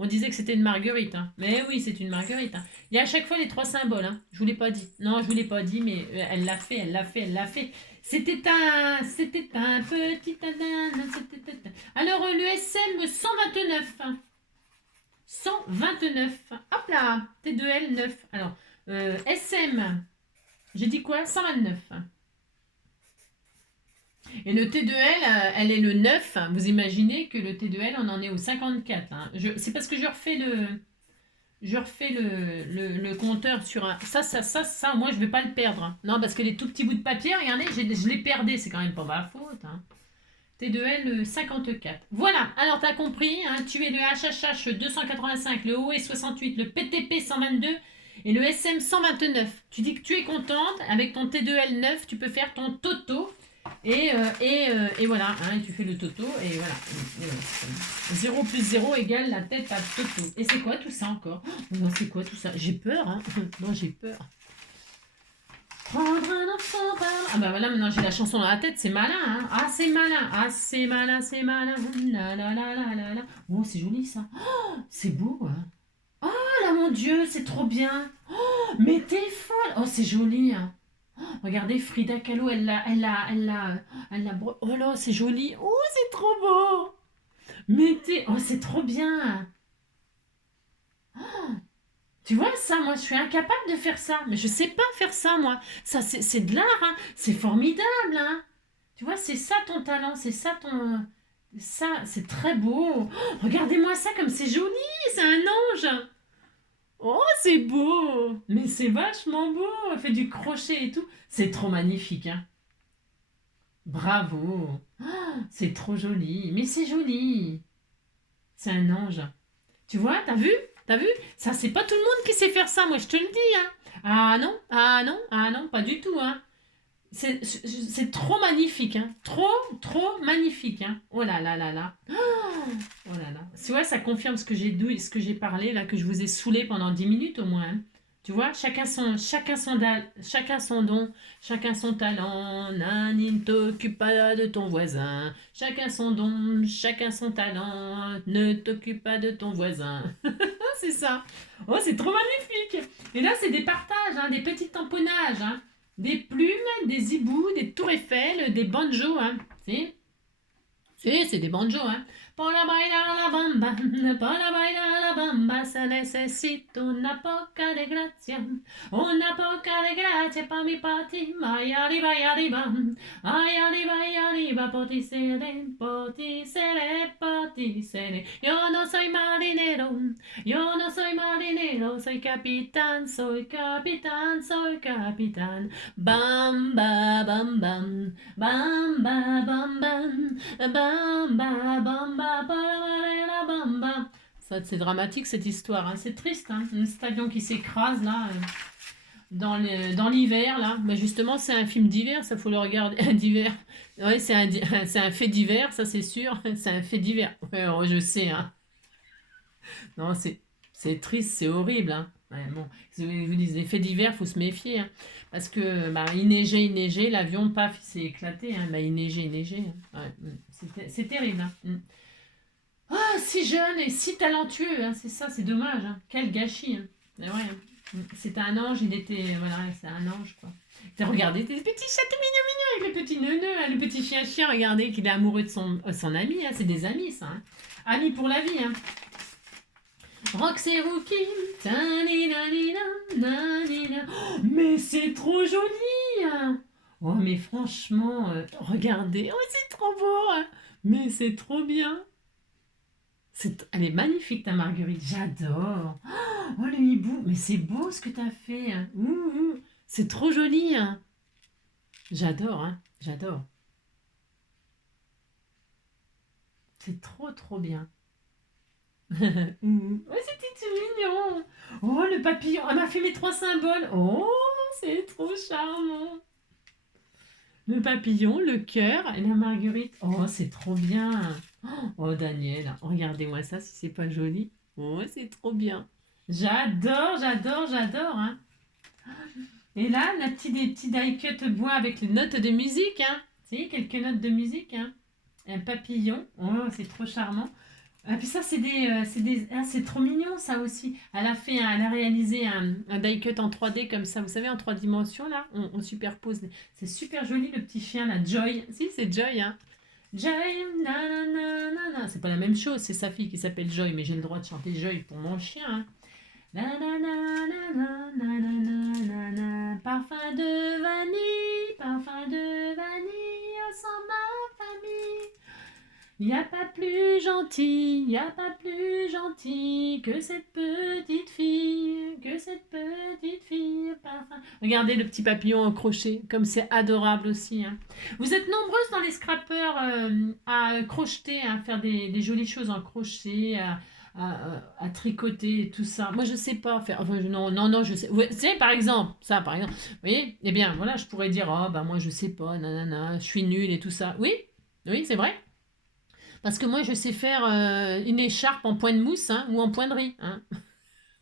on disait que c'était une Marguerite. Hein. Mais oui, c'est une Marguerite. Hein. Il y a à chaque fois les 3 symboles. Hein. Je ne vous l'ai pas dit. Non, je ne vous l'ai pas dit, mais elle l'a fait, elle l'a fait, elle l'a fait. C'était un petit... Alors, le SM 129. 129. Hop là, T2L 9. Alors, SM, j'ai dit quoi? 129. Et le T2L, elle est le 9. Vous imaginez que le T2L, on en est au 54. Hein. C'est parce que je refais le compteur sur un... Ça, moi, je ne vais pas le perdre. Hein. Non, parce que les tout petits bouts de papier, regardez, je les perdais. C'est quand même pas ma faute. Hein. T2L 54. Voilà, alors tu as compris. Hein, tu es le HHH 285, le OE 68, le PTP 122 et le SM 129. Tu dis que tu es contente. Avec ton T2L 9, tu peux faire ton toto. Et voilà, hein, tu fais le toto, et voilà. 0 plus 0 égale la tête à toto. Et c'est quoi tout ça encore? Oh, c'est quoi tout ça? J'ai peur, hein. Non, j'ai peur. Ah bah voilà, maintenant j'ai la chanson dans la tête, c'est malin, hein. Ah, c'est malin, ah, c'est malin, c'est malin. La, la, la, la, la, la. Oh, c'est joli ça. Oh, c'est beau, hein. Oh là, mon Dieu, c'est trop bien. Oh, mais t'es folle. Oh, c'est joli, hein. Regardez Frida Kahlo, oh là, c'est joli. Oh, c'est trop beau. Oh, c'est trop bien. Oh, tu vois ça, moi, je suis incapable de faire ça. Mais je sais pas faire ça, moi. Ça, c'est de l'art, hein. C'est formidable, hein. Tu vois, c'est ça ton talent, c'est ça ton... Ça, c'est très beau. Oh, regardez-moi ça comme c'est joli. C'est un ange. Oh, c'est beau. Mais c'est vachement beau. Elle fait du crochet et tout. C'est trop magnifique, hein. Bravo. Oh, c'est trop joli. Mais c'est joli. C'est un ange. Tu vois, t'as vu? T'as vu? Ça, c'est pas tout le monde qui sait faire ça, moi, je te le dis, hein. Ah non, ah non, ah non, pas du tout, hein. C'est trop magnifique, hein. Trop magnifique, hein. Oh là là là là. Oh là là. Tu vois, ça confirme ce que j'ai parlé, là, que je vous ai saoulé pendant 10 minutes au moins. Hein. Tu vois, chacun son don, chacun son talent. Nani, ne t'occupe pas de ton voisin. Chacun son don, chacun son talent. Ne t'occupe pas de ton voisin. C'est ça. Oh, c'est trop magnifique. Et là, c'est des partages, hein, des petits tamponnages. Hein. Des plumes, des hiboux, des tours Eiffel, des banjos. Hein. Si, c'est des banjos. Hein. Para bailar la bamba, para bailar la bamba, se necesita una poca de gracia, una poca de gracia para mi pati, ay arriba, ay arriba, poticere, poticere, poticere. Yo no soy marinero, soy capitán, soy capitán, soy capitán. Bamba, bam, bam, bamba, bam, bam, bamba, bamba. Ça, c'est dramatique cette histoire, hein. C'est triste, hein. Un stadion qui s'écrase là dans l'hiver là. Mais justement, c'est un film d'hiver, ça faut le regarder. D'hiver. Ouais, c'est un fait d'hiver, ça c'est sûr. C'est un fait d'hiver. Ouais, oh, je sais, hein. Non, c'est triste, c'est horrible, hein. Ouais, bon, je vous dis, les faits d'hiver, faut se méfier, hein. Parce que bah, il neigeait, l'avion, paf, il s'est éclaté, hein. Bah, il neigeait. Hein. Ouais, c'est terrible, hein. Oh, si jeune et si talentueux, hein, c'est ça, c'est dommage. Hein. Quel gâchis. Hein. Mais ouais, hein. C'était un ange, il était. Voilà, c'est un ange, quoi. T'as regardé tes petits chats tout mignons, mignons, avec le petit neuneu, hein, le petit chien-chien, regardez qu'il est amoureux de son ami. Hein, c'est des amis, ça. Hein. Amis pour la vie. Hein. Roxy Rookie. Oh, mais c'est trop joli. Hein. Oh, mais franchement, regardez. Oh, c'est trop beau. Hein. Mais c'est trop bien. Elle est magnifique ta marguerite, j'adore. Oh le hibou, mais c'est beau ce que tu as fait. Hein. C'est trop joli. Hein. J'adore, hein. J'adore. C'est trop trop bien. Oh, c'était tout mignon. Oh le papillon, elle m'a fait mes trois symboles. Oh, c'est trop charmant. Le papillon, le cœur et la marguerite. Oh, c'est trop bien. Oh, Daniel, regardez-moi ça si c'est pas joli. Oh, c'est trop bien. J'adore, j'adore, j'adore. Hein. Et là, des petits die-cut bois avec les notes de musique. Hein. Tu sais, quelques notes de musique. Hein. Un papillon. Oh, c'est trop charmant. Et puis ça, c'est trop mignon ça aussi. Elle a réalisé un die-cut en 3D comme ça, vous savez, en 3 dimensions là, on superpose. C'est super joli le petit chien là, Joy. Si, c'est Joy, hein. Joy, nanana. C'est pas la même chose, c'est sa fille qui s'appelle Joy, mais j'ai le droit de chanter Joy pour mon chien. Hein. Parfum de vanille, on sent ma famille. Il n'y a pas plus gentil que cette petite fille. Parfum. Regardez le petit papillon en crochet, comme c'est adorable aussi. Hein. Vous êtes nombreuses dans les scrappers à crocheter, à faire des jolies choses en crochet, à tricoter et tout ça. Moi, je sais pas faire. Enfin, non, je sais. Vous savez, par exemple, vous voyez, eh bien, voilà, je pourrais dire, oh, bah, moi, je sais pas, nanana, je suis nulle et tout ça. Oui, oui, c'est vrai. Parce que moi, je sais faire une écharpe en point de mousse hein, ou en point de riz hein,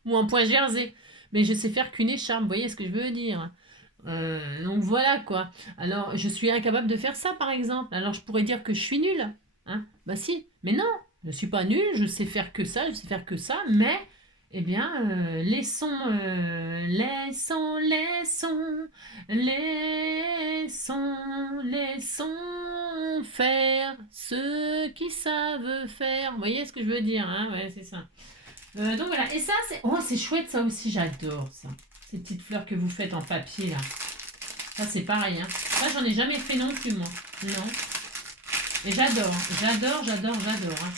ou en point jersey. Mais je sais faire qu'une écharpe, vous voyez ce que je veux dire. Donc voilà quoi. Alors, je suis incapable de faire ça par exemple. Alors, je pourrais dire que je suis nulle. Hein. Bah si, mais non, je ne suis pas nulle, je sais faire que ça, je sais faire que ça, mais eh bien, laissons faire ceux qui savent faire. Vous voyez ce que je veux dire, hein? Ouais, c'est ça. Donc voilà, et ça, c'est chouette ça aussi, j'adore ça. Ces petites fleurs que vous faites en papier là. Ça, c'est pareil, hein. Ça, j'en ai jamais fait non plus, moi. Non. Et j'adore, hein. J'adore. Hein.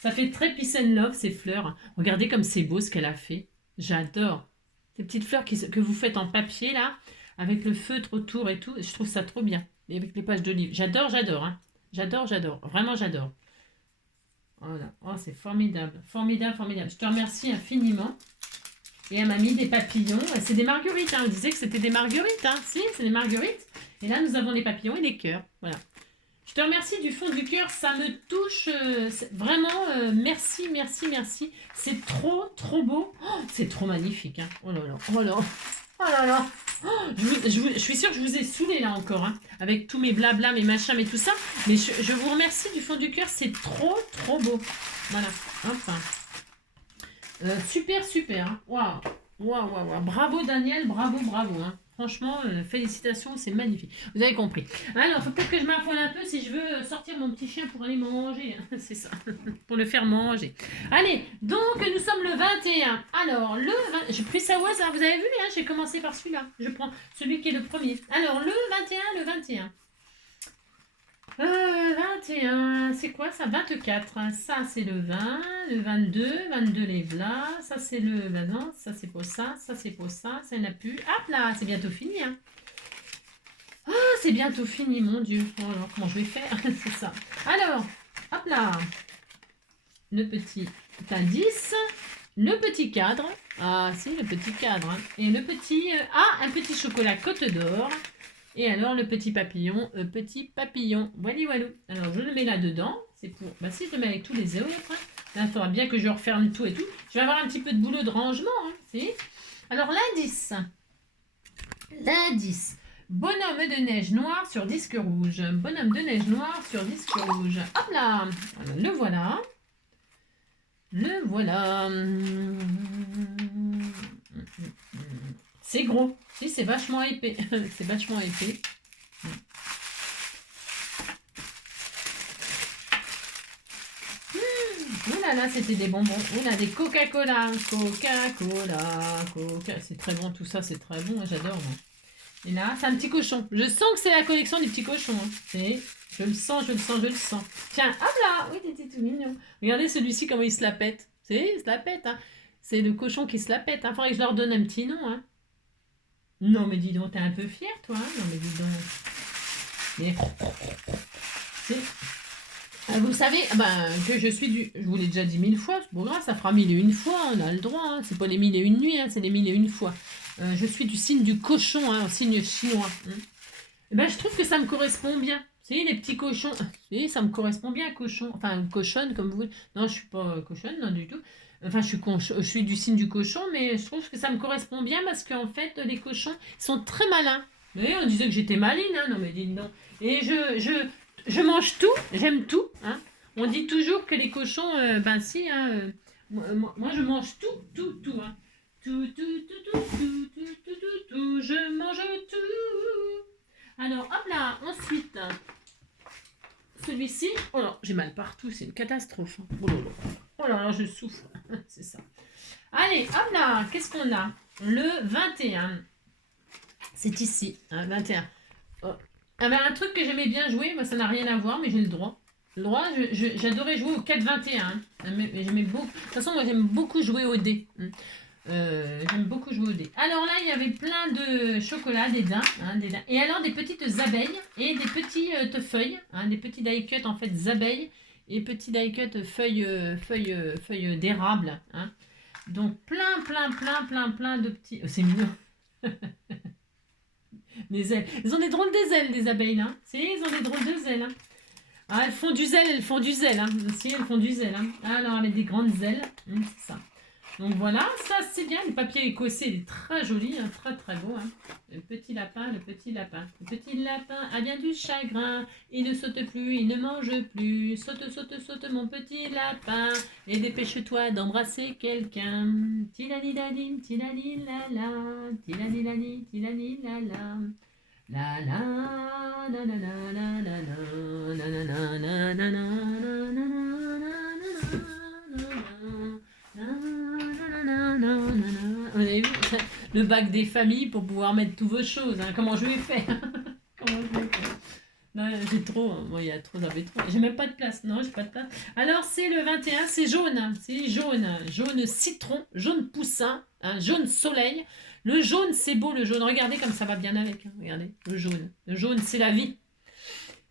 Ça fait très peace and love, ces fleurs. Regardez comme c'est beau ce qu'elle a fait. J'adore. Ces petites fleurs que vous faites en papier, là, avec le feutre autour et tout. Je trouve ça trop bien. Et avec les pages de livres. J'adore. Hein. J'adore. Vraiment, j'adore. Voilà. Oh, c'est formidable. Formidable. Je te remercie infiniment. Et elle m'a mis des papillons. C'est des marguerites. Hein. On disait que c'était des marguerites. Hein. Si, c'est des marguerites. Et là, nous avons des papillons et des cœurs. Voilà. Je te remercie du fond du cœur, ça me touche vraiment. Merci. C'est trop beau. Oh, c'est trop magnifique. Hein. Oh là là. Oh, je suis sûre que je vous ai saoulé là encore, hein, avec tous mes blabla, mes machins, mais tout ça. Mais je vous remercie du fond du cœur, c'est trop beau. Voilà. Enfin. Super. Hein. Waouh. Bravo Daniel, bravo. Hein. Franchement, félicitations, c'est magnifique. Vous avez compris. Alors, il faut peut-être que je m'affole un peu si je veux sortir mon petit chien pour aller manger. C'est ça, pour le faire manger. Allez, donc nous sommes le 21. Alors, j'ai pris ça au hasard, vous avez vu, hein, j'ai commencé par celui-là. Je prends celui qui est le premier. Alors, le 21. 21, c'est quoi ça? 24. Ça, c'est le 20, le 22 les v'là. Ça, c'est le. Bah non, ça, c'est pour ça. Ça, c'est pour ça. Ça, il n'y en a plus. Hop là, c'est bientôt fini. Hein. Ah, c'est bientôt fini, mon Dieu. Oh, alors, comment je vais faire? C'est ça. Alors, hop là. Le petit indice. Le petit cadre. Ah, si, le petit cadre. Hein. Et le petit. Un petit chocolat Côte d'Or. Et alors le petit papillon. Voilà. Alors je le mets là-dedans. C'est pour. Bah si je le mets avec tous les autres. Là, il faudra bien que je referme tout et tout. Je vais avoir un petit peu de boulot de rangement. Hein, si. Alors l'indice. Bonhomme de neige noir sur disque rouge. Hop là. Le voilà. Le voilà. C'est gros. Si, c'est vachement épais. C'est vachement épais. Oh là là, c'était des bonbons. On a des Coca-Cola. Coca-Cola. Coca. C'est très bon, tout ça, c'est très bon. J'adore, moi. Et là, c'est un petit cochon. Je sens que c'est la collection des petits cochons. Hein. Je le sens, je le sens, je le sens. Tiens, hop là. Oui, t'étais tout mignon. Regardez celui-ci, comment il se la pète. Il se la pète. Hein. C'est le cochon qui se la pète. Faudrait que je leur donne un petit nom. Hein. Non, mais dis donc, t'es un peu fière, toi. Hein. Non, mais dis donc. Mais... vous savez que je suis du... Je vous l'ai déjà dit 1000 fois. Bon, là, ça fera 1001 fois. On a le droit. Hein. C'est pas les 1001 nuits. Hein, c'est les 1001 fois. Je suis du signe du cochon, hein, signe chinois. Hein. Et je trouve que ça me correspond bien. Vous savez, les petits cochons. Vous voyez, ça me correspond bien, cochon. Enfin, cochonne, comme vous voulez. Non, je suis pas cochonne, non, du tout. Enfin, je suis du signe du cochon, mais je trouve que ça me correspond bien parce qu'en fait, les cochons sont très malins. Vous voyez, on disait que j'étais maline, hein. Non, mais dites donc. Et je mange tout, j'aime tout. Hein. On dit toujours que les cochons, si, hein, moi, je mange tout. Hein. Tout, je mange tout. Alors, hop là, ensuite, celui-ci, oh là, j'ai mal partout, c'est une catastrophe. Oh là, je souffre, c'est ça. Allez, hop là, qu'est-ce qu'on a? Le 21. C'est ici, hein, 21. Oh. Un truc que j'aimais bien jouer, moi ça n'a rien à voir, mais j'ai le droit. J'adorais jouer au 4-21. Hein. J'aimais beaucoup. De toute façon, moi j'aime beaucoup jouer au dé. J'aime beaucoup jouer au dé. Alors là, il y avait plein de chocolat, des daims, et alors des petites abeilles et des petites feuilles, hein, des petits die cut en fait abeilles et petits die cut feuilles d'érable. Hein. Donc plein de petits. Oh, c'est mignon. Les ailes. Ils ont des drôles des ailes, des abeilles là. Ils ont des drôles de ailes. Hein. Ah, elles font du zèle. Hein. Elles font du zèle. Hein. Alors avec des grandes ailes, c'est ça. Donc voilà, ça c'est bien, le papier écossais il est très joli, hein, très beau. Hein. Le petit lapin. Le petit lapin a bien du chagrin, il ne saute plus, il ne mange plus. Saute mon petit lapin, et dépêche-toi d'embrasser quelqu'un. Tilali-lali, tilali-la-la, tilali-lali, tilali-la-la. La la la la la la la la la la la la Vous avez vu le bac des familles pour pouvoir mettre toutes vos choses. Hein. Comment je vais faire? Non, j'ai trop. Moi, il y a trop d'habitants. J'ai même pas de place. Non, j'ai pas de place. Alors, c'est le 21, c'est jaune. C'est jaune. Jaune citron, jaune poussin, hein, jaune soleil. Le jaune, c'est beau, le jaune. Regardez comme ça va bien avec. Hein. Regardez, le jaune. Le jaune, c'est la vie.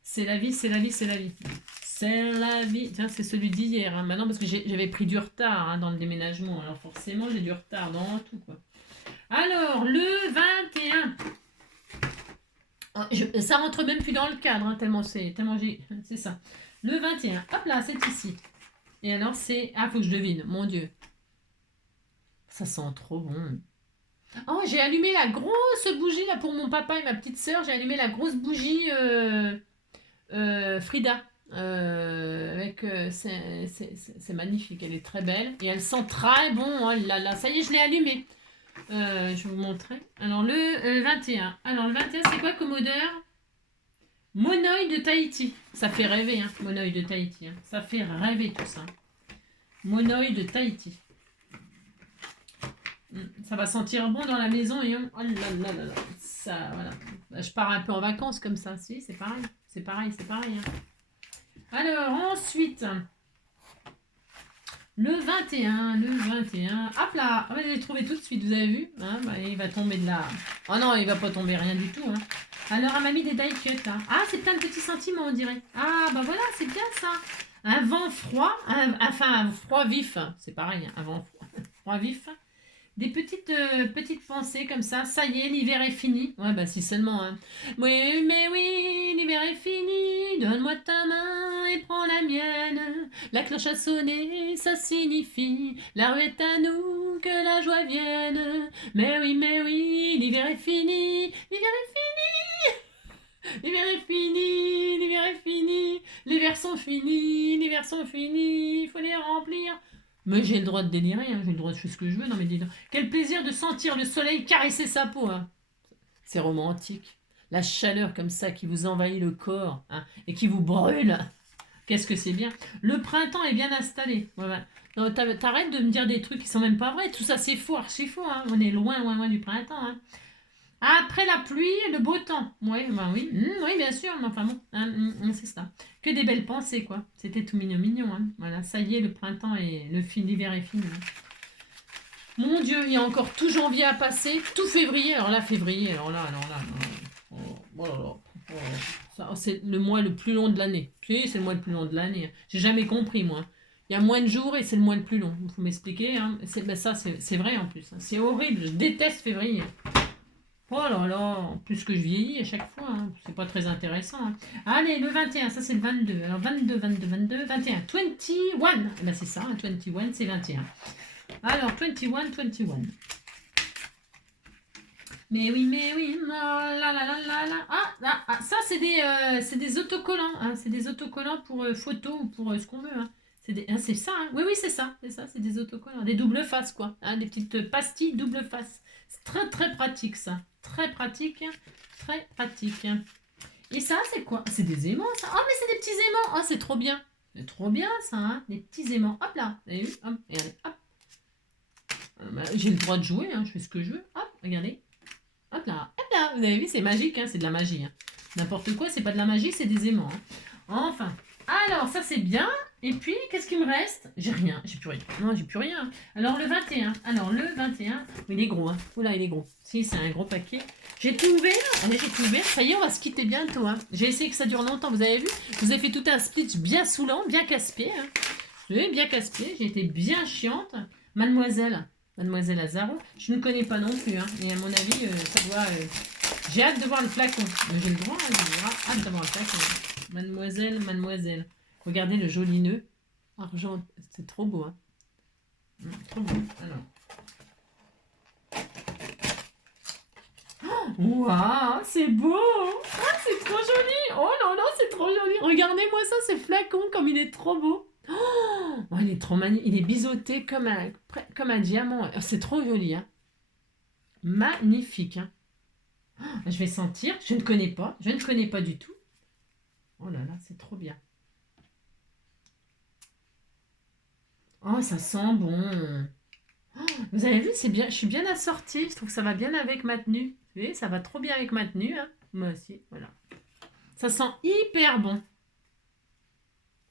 C'est la vie, c'est la vie, c'est la vie. C'est la vie. Tiens, c'est celui d'hier. Hein. Maintenant, parce que j'avais pris du retard hein, dans le déménagement. Alors, forcément, j'ai du retard dans tout. Quoi. Alors, le 21. Oh, ça rentre même plus dans le cadre, hein, tellement c'est ça. Le 21. Hop là, c'est ici. Et alors, c'est... Ah, faut que je devine. Mon Dieu. Ça sent trop bon. Oh, j'ai allumé la grosse bougie là pour mon papa et ma petite sœur. J'ai allumé la grosse bougie Frida. C'est magnifique, elle est très belle et elle sent très bon. Oh là là, ça y est, je l'ai allumée. Je vais vous montrer. Alors le 21. Alors le 21, c'est quoi comme odeur? Monoï de Tahiti. Ça fait rêver, hein, Monoï de Tahiti. Hein. Ça fait rêver tout ça. Monoï de Tahiti. Ça va sentir bon dans la maison et oh là là. Ça, voilà. Je pars un peu en vacances comme ça. Si, c'est pareil. C'est pareil. Hein. Alors, ensuite, le 21. Hop là, j'ai trouvé tout de suite, vous avez vu hein, il va tomber de là. Oh non, il va pas tomber rien du tout. Hein. Alors, elle m'a mis des die cuts là. Ah, c'est plein de petits sentiments, on dirait. Ah, bah voilà, c'est bien ça. Un vent froid, un froid vif. C'est pareil, un vent froid vif. Des petites pensées comme ça. Ça y est, l'hiver est fini. Ouais, bah si seulement. Hein. Oui, mais oui, l'hiver est fini. Donne-moi ta main et prends la mienne. La cloche a sonné, ça signifie la rue est à nous, que la joie vienne. Mais oui, l'hiver est fini. L'hiver est fini. L'hiver est fini. L'hiver est fini. Les vers sont finis. Les vers sont finis. Il faut les remplir. Mais j'ai le droit de délirer, hein, j'ai le droit de faire ce que je veux. Non mais dis donc. Quel plaisir de sentir le soleil caresser sa peau, hein. C'est romantique. La chaleur comme ça qui vous envahit le corps, hein, et qui vous brûle. Qu'est-ce que c'est bien. Le printemps est bien installé. Voilà. Non, t'arrêtes de me dire des trucs qui sont même pas vrais. Tout ça, c'est faux, archi faux, hein. On est loin, loin, loin du printemps, hein. Après la pluie, le beau temps. Oui, ben oui. Oui, bien sûr. Mais enfin bon, hein, c'est ça. Que des belles pensées, quoi. C'était tout mignon, mignon, hein. Voilà, ça y est, le printemps et l'hiver est fini, hein. Mon Dieu, il y a encore tout janvier à passer, tout février. Alors là, février, alors là. Oh, oh là là. Oh, ça, c'est le mois le plus long de l'année. Si, c'est le mois le plus long de l'année. J'ai jamais compris, moi. Il y a moins de jours et c'est le mois le plus long. Il faut m'expliquer, hein. Ben ça, c'est vrai en plus, hein. C'est horrible. Je déteste février. Oh là là, plus que je vieillis à chaque fois, hein. C'est pas très intéressant, hein. Allez, le 21, ça c'est le 22. Alors 22, 21. 21. Eh ben c'est ça, hein, 21, c'est 21. Alors, 21. Mais oui, ça c'est des autocollants, hein. C'est des autocollants pour photos ou pour ce qu'on veut, hein. C'est ça, hein. Oui, c'est ça, c'est des autocollants, des doubles faces, quoi, hein, des petites pastilles double face. C'est très, très pratique, ça. Très pratique, très pratique. Et ça, c'est quoi? C'est des aimants, ça. Oh, mais c'est des petits aimants. Oh, c'est trop bien. C'est trop bien, ça, hein. Des petits aimants. Hop là. Vous avez vu? Hop, regardez, hop. J'ai le droit de jouer, hein, je fais ce que je veux. Hop, regardez. Hop là, vous avez vu, c'est magique, hein, c'est de la magie, hein. N'importe quoi, c'est pas de la magie, c'est des aimants, hein. Enfin, alors ça c'est bien. Et puis, qu'est-ce qu'il me reste? J'ai rien, j'ai plus rien. Non, j'ai plus rien. Alors le 21, il est gros, hein. Oula, il est gros. Si, c'est un gros paquet. J'ai tout ouvert, allez, j'ai tout ouvert. Ça y est, on va se quitter bientôt, hein. J'ai essayé que ça dure longtemps, vous avez vu? Je vous ai fait tout un split bien saoulant, bien casse-pied, hein. Oui, bien casse-pied, j'ai été bien chiante. Mademoiselle Azaro, je ne connais pas non plus, hein, mais à mon avis, ça doit... J'ai hâte de voir le flacon. Mais j'ai le droit, hein, j'ai hâte de voir le flacon. Mademoiselle. Regardez le joli nœud. Argent, c'est trop beau, hein. Trop beau. Alors. Waouh, c'est beau. Ah, c'est trop joli. Oh là là, c'est trop joli. Regardez-moi ça, ce flacon, comme il est trop beau. Oh, il est trop magnifique. Il est biseauté comme un diamant. C'est trop joli, hein. Magnifique, hein. Oh, je vais sentir. Je ne connais pas du tout. Oh là là, c'est trop bien. Oh, ça sent bon. Oh, vous avez vu, c'est bien. Je suis bien assortie. Je trouve que ça va bien avec ma tenue. Vous voyez, ça va trop bien avec ma tenue, hein. Moi aussi, voilà. Ça sent hyper bon.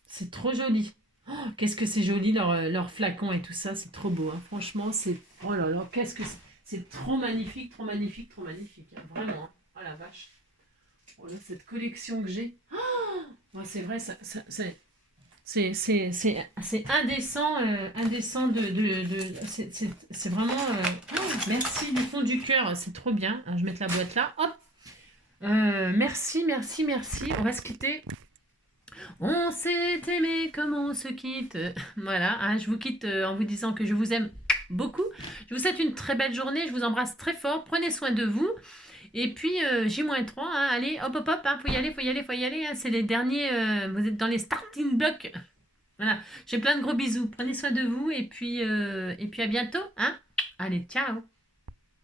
C'est trop joli. Oh, qu'est-ce que c'est joli leur flacon et tout ça, c'est trop beau, hein. Franchement, c'est... Oh là là, qu'est-ce que c'est trop magnifique, hein. Vraiment, hein. Oh la vache. Oh là, cette collection que j'ai. Oh, c'est vrai, c'est indécent c'est vraiment... oh, merci du fond du cœur, c'est trop bien. Je vais mettre la boîte là, hop. Merci. On va se quitter. On s'est aimé comme on se quitte. Voilà, hein, je vous quitte en vous disant que je vous aime beaucoup. Je vous souhaite une très belle journée. Je vous embrasse très fort. Prenez soin de vous. Et puis, J-3, hein, allez, hop, hein, faut y aller. Hein, c'est les derniers, vous êtes dans les starting blocks. Voilà, j'ai plein de gros bisous. Prenez soin de vous et puis à bientôt. Hein. Allez, ciao.